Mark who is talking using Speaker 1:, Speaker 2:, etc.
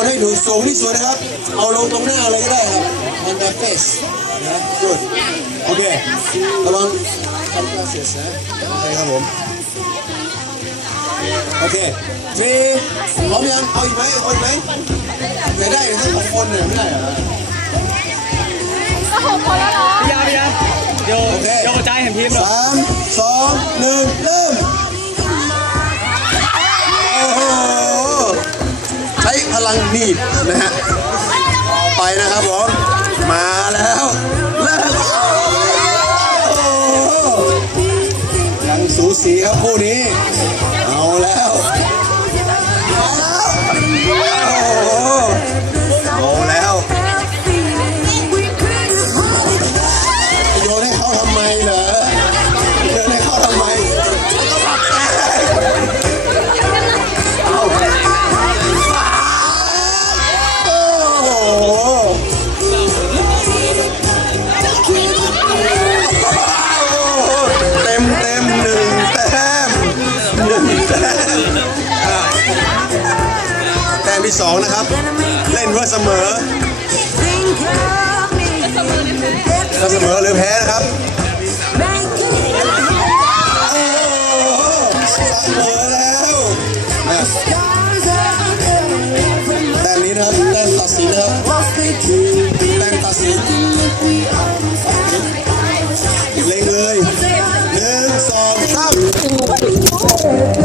Speaker 1: นให้ถูกสูงที่สุดนะครับ เอาลงตรงหน้าเลยก็ได้ครับ on the face นะ good โอเคระวัง sunglasses นะโอเคครับผมโอเคทรีพร้อมยังเอาอีกไหมเอาอีกไหมอยากได้ทั้งสองคนเนี่ยไม่ได้เหรอ
Speaker 2: ก็หกคนแล้วเหรอ
Speaker 3: พี่ยาพี่ยาโย
Speaker 1: โอเค
Speaker 3: โยกระจายเห็นทีมเหรอ
Speaker 1: สามสองหนึ่งเริ่ม ลังหนีบนะฮะไปนะครับผมมาแล้วเริ่มโอ้โหยังสูสีครับคู่นี้ เอาแล้ว สองนะครับ เล่นว่าเสมอเสมอหรือแพ้นะครับโอ้โเมอแล้วแต้มนี้นะครับแต้มตัดสินนะครัต้มตัดสินเล็งเลยหนึ่งสองสาม